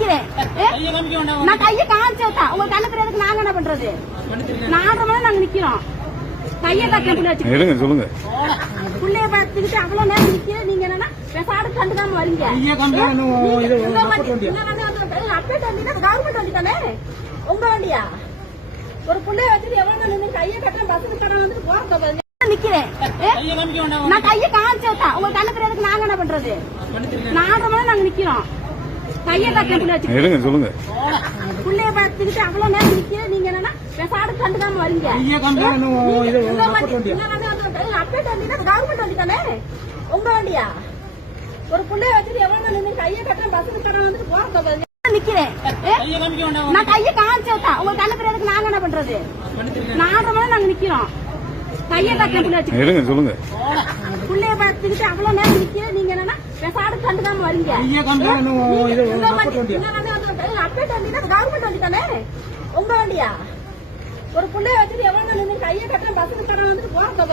நிக்கிறேன் நான் கையை காமிச்சா உங்க கண்ணு தெரியாதுக்கு நாங்க என்ன பண்றது? நாலரை மணி நாங்க நிக்கிறோம். கையை சொல்லுங்க. புள்ளைய பார்த்துக்கிட்டு அவ்வளவு நேரம் நிக்கிற நீங்க என்னன்னா பெசாடு கண்டுக்காம வரீங்க. கையை காமிக்க வேண்டாம் நீங்க- இது உங்க அப்பட்டு வண்டி- வண்டியா? உங்க வண்டி வந்து அப்பேட் வண்டி தான் கவர்மெண்ட் வண்டி தானே? உங்க வண்டியா? ஒரு புள்ளைய வச்சுட்டு எவ்வளவு நேரம் நின்னு கையை கட்டுற பஸ்ஸுக்கு தரம் வந்துட்டு போறத நிக்கிறேன். நான் கையை காமிச்சா உங்க கண்ணு தெரியாதுக்கு நாங்க என்ன பண்றது? நாலரை மணி நாங்க நிக்கிறோம். இருங்க சொல்லுங்க. புள்ளைய பார்த்துக்கிட்டு அவ்வளவு நேரம் நிக்கிற நீங்க என்னன்னா பெசாடு கண்டுக்காம வரீங்க. கையை காமிக்க வேண்டாம் இது உங்க அப்பட்டு வண்டி- வண்டியா? உங்க வண்டி வந்து அப்பேட் வண்டி தான் கவர்மெண்ட் வண்டி தானே? உங்க வண்டியா? ஒரு புள்ளைய வச்சுட்டு எவ்வளவு நேரம் நின்னு கையை கட்டுற பஸ்ஸுக்கு தரம் வந்துட்டு போறத நிக்கிறேன்? நான் கையை காமிச்சா உங்க கண்ணு தெரியாதுக்கு நாங்க என்ன பண்றது? நாலரை மணி நாங்க நிக்கிறோம். கையை இருங்க சொல்லுங்க. புள்ளைய பார்த்துக்கிட்டு அவ்வளவு நேரம் நிக்கிற நீங்க என்னன்னா வரீங்க கையை காமிக்க வேண்டாம் இது உங்க வண்டி- அப்பட்டு வண்டியா? உங்க வண்டி வந்து அப்பேட் வண்டி தான் கவர்மெண்ட் வண்டி தானே? உங்க வண்டியா? ஒரு புள்ளைய வச்சுட்டு எவ்வளவு கையை கட்டுற பஸ்ஸுக்கு தரம் வந்துட்டு போறத